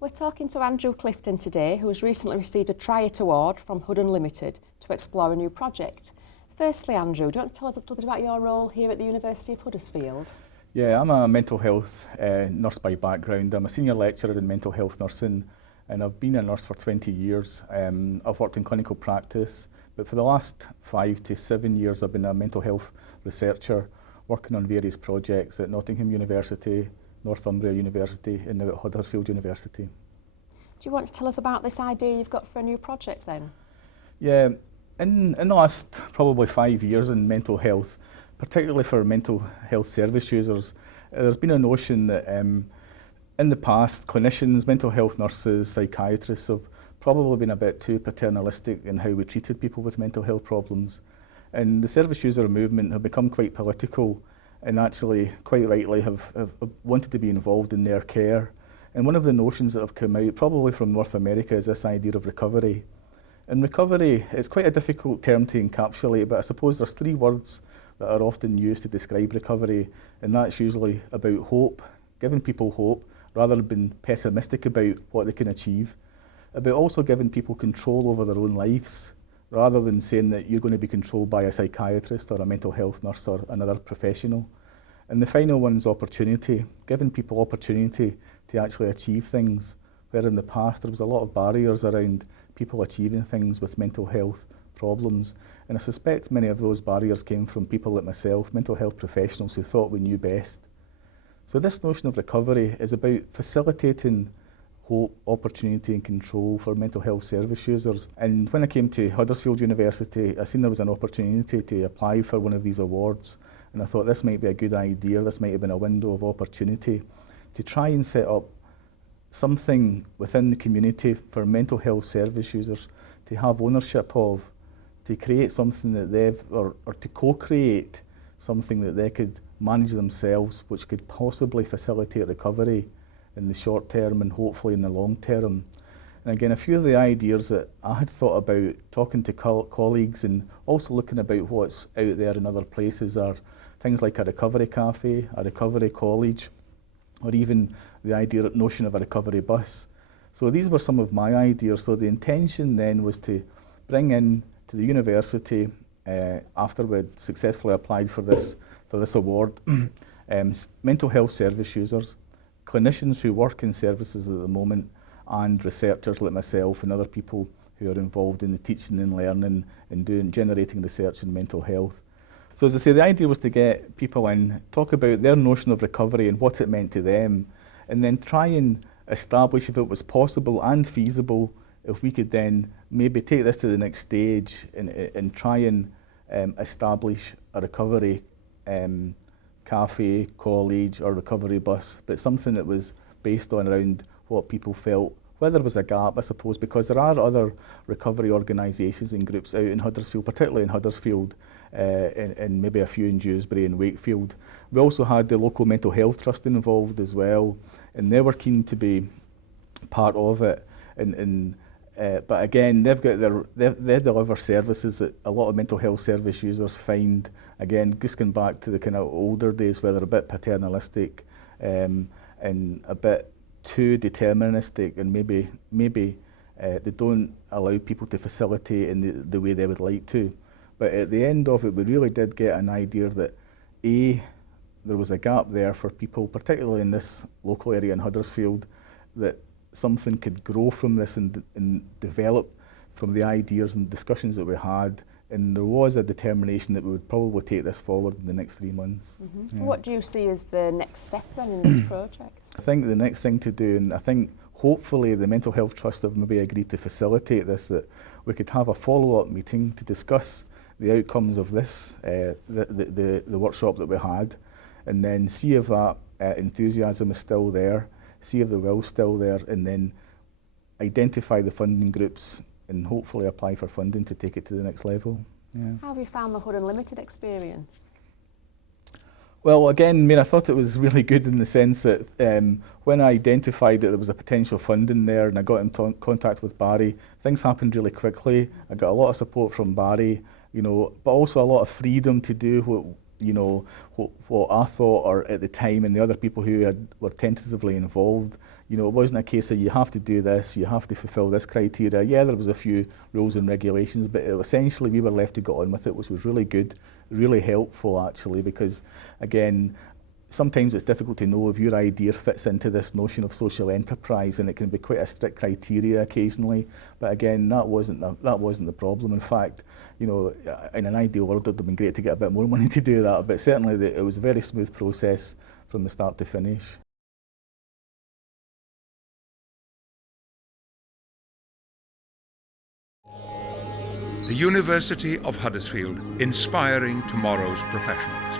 We're talking to Andrew Clifton today, who has recently received a Triad Award from HudUnLtd to explore a new project. Firstly, Andrew, do you want to tell us a little bit about your role here at the University of Huddersfield? Yeah, I'm a mental health nurse by background. I'm a senior lecturer in mental health nursing, and I've been a nurse for 20 years. I've worked in clinical practice, but for the last 5 to 7 years I've been a mental health researcher working on various projects at Nottingham University, Northumbria University and now at Huddersfield University. Do you want to tell us about this idea you've got for a new project then? Yeah, in the last probably 5 years in mental health, particularly for mental health service users, there's been a notion that in the past clinicians, mental health nurses, psychiatrists have probably been a bit too paternalistic in how we treated people with mental health problems. And the service user movement have become quite political and actually quite rightly have wanted to be involved in their care. And one of the notions that have come out, probably from North America, is this idea of recovery. And recovery is quite a difficult term to encapsulate, but I suppose there's 3 words that are often used to describe recovery, and that's usually about hope, giving people hope, rather than being pessimistic about what they can achieve, about also giving people control over their own lives, rather than saying that you're going to be controlled by a psychiatrist or a mental health nurse or another professional. And the final one is opportunity, giving people opportunity to actually achieve things, where in the past there was a lot of barriers around people achieving things with mental health problems. And I suspect many of those barriers came from people like myself, mental health professionals who thought we knew best. So this notion of recovery is about facilitating hope, opportunity and control for mental health service users. And when I came to Huddersfield University, I seen there was an opportunity to apply for one of these awards, and I thought this might be a good idea, this might have been a window of opportunity to try and set up something within the community for mental health service users to have ownership of, to create something that they've, or to co-create something that they could manage themselves, which could possibly facilitate recovery in the short term and hopefully in the long term. And again, a few of the ideas that I had thought about talking to colleagues and also looking about what's out there in other places are things like a recovery cafe, a recovery college, or even the notion of a recovery bus. So these were some of my ideas. So the intention then was to bring in to the university, after we'd successfully applied for this award, mental health service users, clinicians who work in services at the moment, and researchers like myself and other people who are involved in the teaching and learning and generating research in mental health. So as I say, the idea was to get people in, talk about their notion of recovery and what it meant to them, and then try and establish if it was possible and feasible, if we could then maybe take this to the next stage and try and establish a recovery cafe, college or recovery bus, but something that was based on around what people felt, where there was a gap, I suppose, because there are other recovery organisations and groups out in Huddersfield, particularly in Huddersfield, and maybe a few in Dewsbury and Wakefield. We also had the local mental health trust involved as well, and they were keen to be part of it. But again, they deliver services that a lot of mental health service users find, again, just going back to the kind of older days where they're a bit paternalistic and a bit too deterministic, and maybe they don't allow people to facilitate in the way they would like to. But at the end of it, we really did get an idea that there was a gap there for people, particularly in this local area in Huddersfield, that something could grow from this and develop from the ideas and discussions that we had, and there was a determination that we would probably take this forward in the next 3 months. Mm-hmm. Yeah. What do you see as the next step then in this project? I think the next thing to do, and I think hopefully the Mental Health Trust have maybe agreed to facilitate this, that we could have a follow-up meeting to discuss the outcomes of this, the workshop that we had, and then see if that enthusiasm is still there, see if the will's still there, and then identify the funding groups and hopefully apply for funding to take it to the next level. Yeah. How have you found the HudUnLtd experience? Well, again, I thought it was really good in the sense that when I identified that there was a potential funding there and I got in contact with Barry, things happened really quickly. I got a lot of support from Barry, but also a lot of freedom to do what I thought, or at the time, and the other people who were tentatively involved, You know, it wasn't a case of you have to do this, you have to fulfil this criteria. Yeah, there was a few rules and regulations, but essentially we were left to get on with it, which was really good, really helpful actually, because again, sometimes it's difficult to know if your idea fits into this notion of social enterprise, and it can be quite a strict criteria occasionally. But again, that wasn't the problem. In fact, you know, in an ideal world, it would have been great to get a bit more money to do that. But certainly, it was a very smooth process from the start to finish. The University of Huddersfield, inspiring tomorrow's professionals.